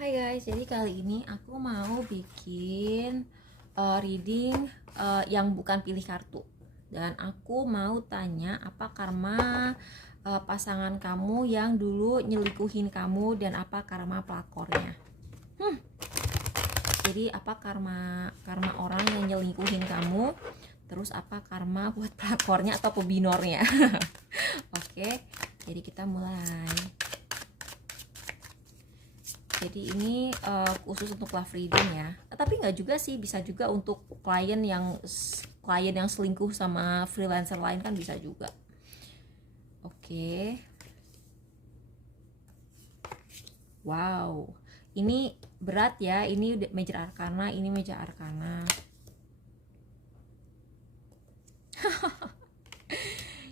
Hai guys, jadi kali ini aku mau bikin reading yang bukan pilih kartu. Dan aku mau tanya apa karma pasangan kamu yang dulu nyelikuhin kamu dan apa karma pelakornya. Jadi apa karma karma orang yang nyelikuhin kamu, terus apa karma buat pelakornya atau pebinornya. Oke, jadi kita mulai. Jadi ini khusus untuk love reading ya. Tapi nggak juga sih, bisa juga untuk klien yang selingkuh sama freelancer lain kan bisa juga. Oke. Wow. Ini berat ya. Ini udah major arcana, ini major arcana.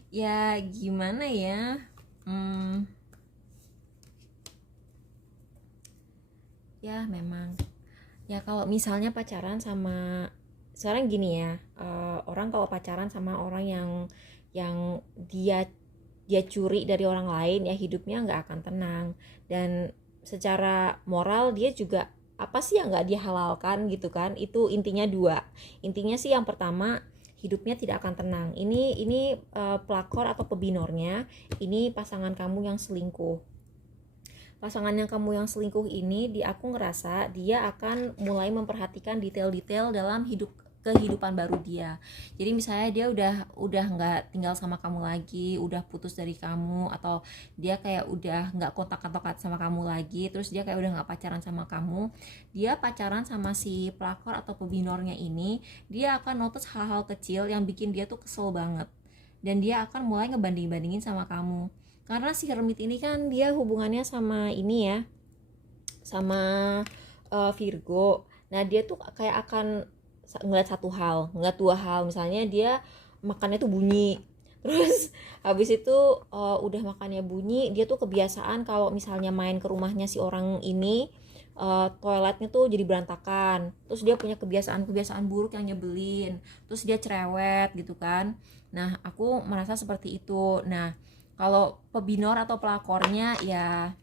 Ya gimana ya? Ya memang. Ya kalau misalnya pacaran sama sekarang gini ya, orang kalau pacaran sama orang yang dia curi dari orang lain, ya hidupnya nggak akan tenang. Dan secara moral dia juga apa sih yang nggak dia halalkan gitu kan? Itu intinya dua. Intinya sih yang pertama, hidupnya tidak akan tenang. Ini pelakor atau pebinornya, ini pasangan kamu yang selingkuh. Pasangan yang kamu yang selingkuh ini, aku ngerasa dia akan mulai memperhatikan detail-detail dalam kehidupan baru dia. Jadi misalnya dia udah nggak tinggal sama kamu lagi, udah putus dari kamu, atau dia kayak udah nggak kontak-kontakan sama kamu lagi, terus dia kayak udah nggak pacaran sama kamu, dia pacaran sama si pelakor atau pebinornya ini, dia akan notice hal-hal kecil yang bikin dia tuh kesel banget, dan dia akan mulai ngebanding-bandingin sama kamu. Karena si Hermit ini kan dia hubungannya sama ini ya, sama Virgo. Nah dia tuh kayak akan ngeliat satu hal, ngeliat dua hal. Misalnya dia makannya tuh bunyi, terus habis itu udah makannya bunyi, dia tuh kebiasaan kalau misalnya main ke rumahnya si orang ini, toiletnya tuh jadi berantakan. Terus dia punya kebiasaan-kebiasaan buruk yang nyebelin, terus dia cerewet gitu kan. Nah aku merasa seperti itu. Nah kalau pebinor atau pelakornya, ya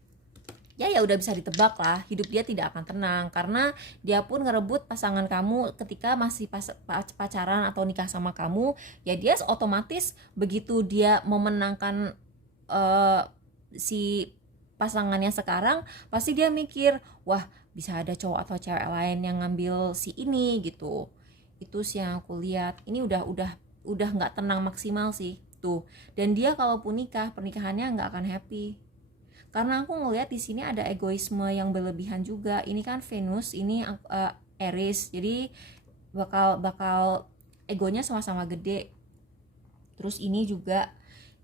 udah bisa ditebak lah, hidup dia tidak akan tenang karena dia pun ngerebut pasangan kamu ketika masih pacaran atau nikah sama kamu. Ya dia otomatis begitu dia memenangkan si pasangannya sekarang, pasti dia mikir, wah bisa ada cowok atau cewek lain yang ngambil si ini gitu. Itu sih yang aku lihat. Ini udah nggak tenang maksimal sih tuh. Dan dia kalaupun nikah, pernikahannya nggak akan happy karena aku ngelihat di sini ada egoisme yang berlebihan juga. Ini kan Venus, ini Aries, jadi bakal bakal egonya sama-sama gede. Terus ini juga,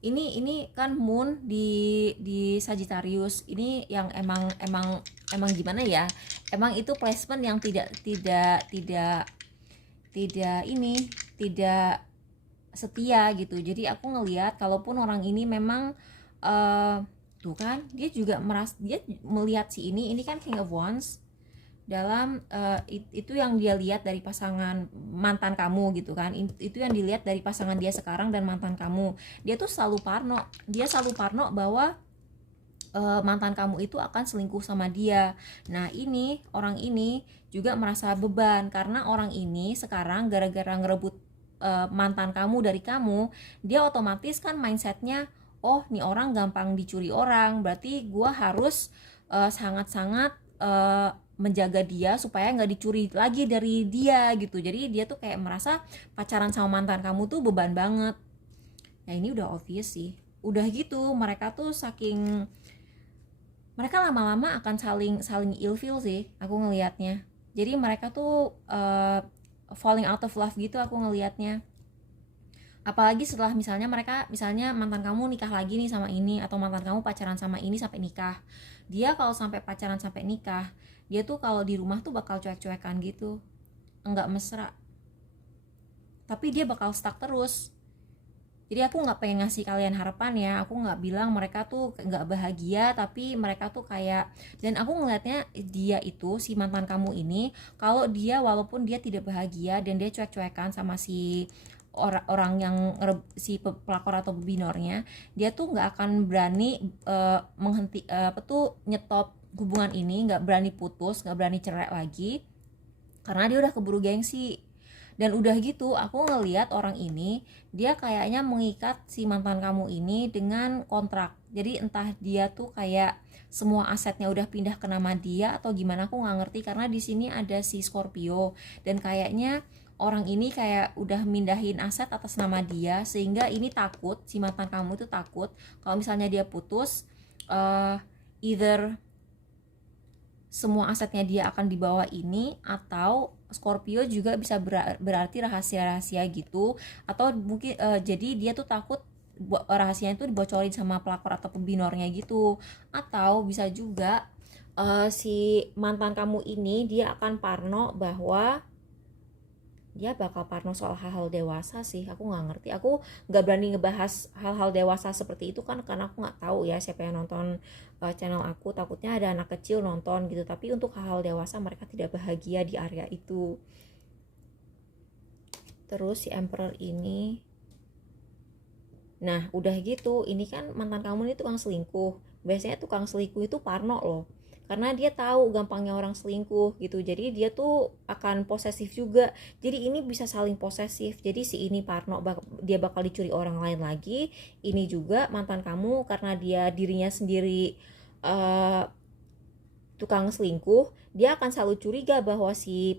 ini kan Moon di Sagittarius. Ini yang emang gimana ya, emang itu placement yang tidak ini tidak setia gitu. Jadi aku ngelihat kalaupun orang ini memang tuh kan dia juga dia melihat si ini kan King of Wands dalam itu yang dia lihat dari pasangan mantan kamu gitu kan. Itu yang dilihat dari pasangan dia sekarang dan mantan kamu. Dia tuh selalu parno bahwa mantan kamu itu akan selingkuh sama dia. Nah ini orang ini juga merasa beban karena orang ini sekarang gara-gara ngerebut mantan kamu dari kamu, dia otomatis kan mindsetnya, oh nih orang gampang dicuri orang, berarti gue harus sangat-sangat menjaga dia supaya nggak dicuri lagi dari dia gitu. Jadi dia tuh kayak merasa pacaran sama mantan kamu tuh beban banget. Ya ini udah obvious sih, udah gitu mereka tuh mereka lama-lama akan saling ilfeel sih aku ngelihatnya. Jadi mereka tuh falling out of love gitu aku ngelihatnya. Apalagi setelah misalnya mantan kamu nikah lagi nih sama ini, atau mantan kamu pacaran sama ini sampai nikah. Dia kalau sampai pacaran sampai nikah, dia tuh kalau di rumah tuh bakal cuek-cuekan gitu, enggak mesra, tapi dia bakal stuck terus. Jadi aku nggak pengen ngasih kalian harapan ya, aku nggak bilang mereka tuh nggak bahagia, tapi mereka tuh kayak, dan aku ngelihatnya dia itu si mantan kamu ini, kalau dia walaupun dia tidak bahagia dan dia cuek-cuekan sama si orang yang si pelakor atau binornya, dia tuh nggak akan berani menghenti apa tuh nyetop hubungan ini, nggak berani putus, nggak berani cerai lagi karena dia udah keburu gengsi. Dan udah gitu aku ngelihat orang ini dia kayaknya mengikat si mantan kamu ini dengan kontrak. Jadi entah dia tuh kayak semua asetnya udah pindah ke nama dia atau gimana, aku nggak ngerti, karena di sini ada si Scorpio dan kayaknya orang ini kayak udah mindahin aset atas nama dia, sehingga ini takut, si mantan kamu itu takut kalau misalnya dia putus, either semua asetnya dia akan dibawa ini, atau Scorpio juga bisa berarti rahasia-rahasia gitu, atau mungkin jadi dia tuh takut rahasianya itu dibocorin sama pelakor atau pembinornya gitu. Atau bisa juga si mantan kamu ini dia akan parno bahwa dia bakal parno soal hal-hal dewasa sih. Aku nggak ngerti, aku nggak berani ngebahas hal-hal dewasa seperti itu kan, karena aku nggak tahu ya siapa yang nonton channel aku, takutnya ada anak kecil nonton gitu. Tapi untuk hal-hal dewasa mereka tidak bahagia di area itu. Terus si Emperor ini, nah udah gitu, ini kan mantan kamu ini tukang selingkuh. Biasanya tukang selingkuh itu parno loh, karena dia tahu gampangnya orang selingkuh gitu. Jadi dia tuh akan posesif juga. Jadi ini bisa saling posesif. Jadi si ini parno dia bakal dicuri orang lain lagi. Ini juga mantan kamu karena dia dirinya sendiri tukang selingkuh, dia akan selalu curiga bahwa si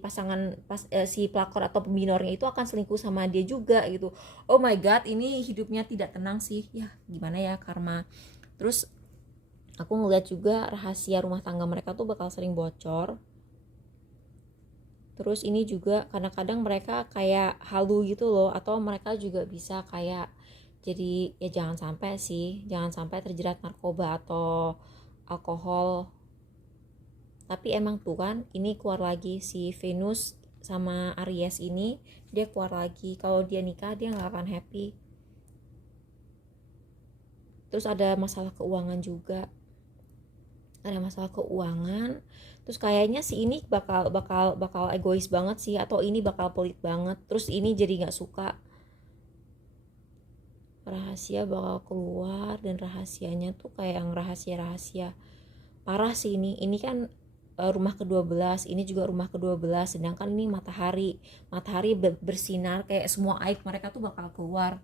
si pelakor atau pembinornya itu akan selingkuh sama dia juga gitu. Oh my god, ini hidupnya tidak tenang sih. Ya gimana ya, karma. Terus aku ngeliat juga rahasia rumah tangga mereka tuh bakal sering bocor. Terus ini juga kadang-kadang mereka kayak halu gitu loh, atau mereka juga bisa kayak, jadi ya jangan sampai sih, jangan sampai terjerat narkoba atau alkohol. Tapi emang tuh kan ini keluar lagi si Venus sama Aries ini, dia keluar lagi. Kalau dia nikah dia nggak akan happy. Terus ada masalah keuangan juga, ada masalah keuangan. Terus kayaknya si ini bakal egois banget sih, atau ini bakal pelit banget. Terus ini jadi nggak suka, rahasia bakal keluar, dan rahasianya tuh kayak yang rahasia parah sih. Ini kan rumah ke-12, ini juga rumah ke-12, sedangkan ini matahari bersinar, kayak semua aib mereka tuh bakal keluar.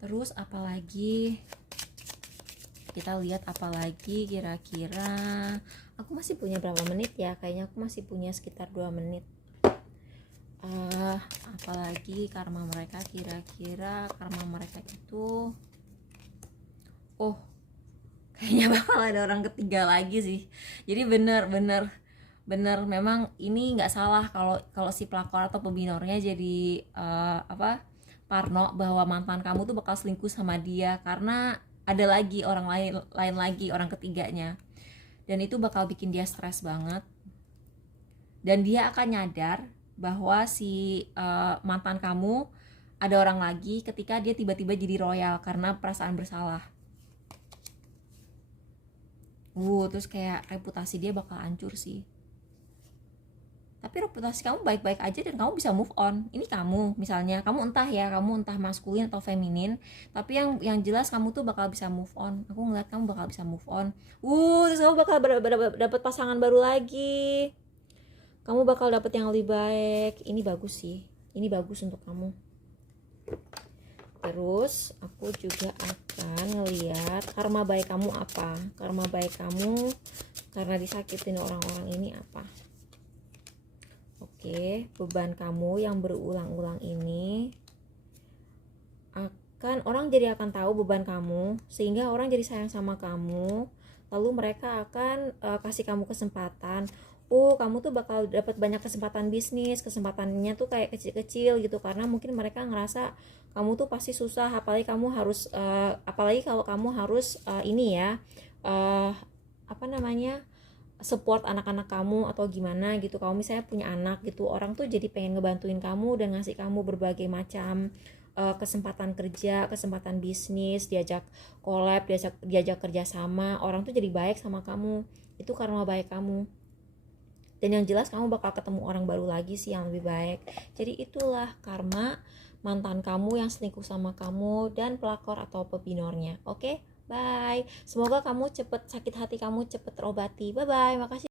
Terus apalagi, kita lihat apalagi kira-kira. Aku masih punya berapa menit ya, kayaknya aku masih punya sekitar 2 menit. Apalagi karma mereka, kira-kira karma mereka itu, oh kayaknya bakal ada orang ketiga lagi sih. Jadi bener memang ini nggak salah kalau si pelakor atau pembinornya jadi parno bahwa mantan kamu tuh bakal selingkuh sama dia, karena ada lagi orang lain lagi, orang ketiganya, dan itu bakal bikin dia stres banget. Dan dia akan nyadar bahwa si mantan kamu ada orang lagi ketika dia tiba-tiba jadi royal karena perasaan bersalah. Terus kayak reputasi dia bakal hancur sih. Tapi reputasi kamu baik-baik aja dan kamu bisa move on. Ini kamu, misalnya kamu entah maskulin atau feminin, tapi yang jelas kamu tuh bakal bisa move on. Aku ngeliat kamu bakal bisa move on. Terus kamu bakal dapat pasangan baru lagi. Kamu bakal dapet yang lebih baik. Ini bagus sih. Ini bagus untuk kamu. Terus aku juga akan ngeliat karma baik kamu apa. Karma baik kamu karena disakitin orang-orang ini apa. Oke, beban kamu yang berulang-ulang ini orang jadi akan tahu beban kamu, sehingga orang jadi sayang sama kamu. Lalu mereka akan kasih kamu kesempatan. Kamu tuh bakal dapat banyak kesempatan bisnis, kesempatannya tuh kayak kecil-kecil gitu, karena mungkin mereka ngerasa kamu tuh pasti susah, apalagi kalau kamu harus support anak-anak kamu atau gimana gitu. Kalau misalnya punya anak gitu, orang tuh jadi pengen ngebantuin kamu dan ngasih kamu berbagai macam kesempatan kerja, kesempatan bisnis, diajak collab, diajak kerja sama. Orang tuh jadi baik sama kamu. Itu karma baik kamu. Dan yang jelas kamu bakal ketemu orang baru lagi sih yang lebih baik. Jadi itulah karma mantan kamu yang selingkuh sama kamu dan pelakor atau pebinornya. Oke? Bye. Semoga kamu cepet sakit hati kamu cepet terobati. Bye bye. Makasih.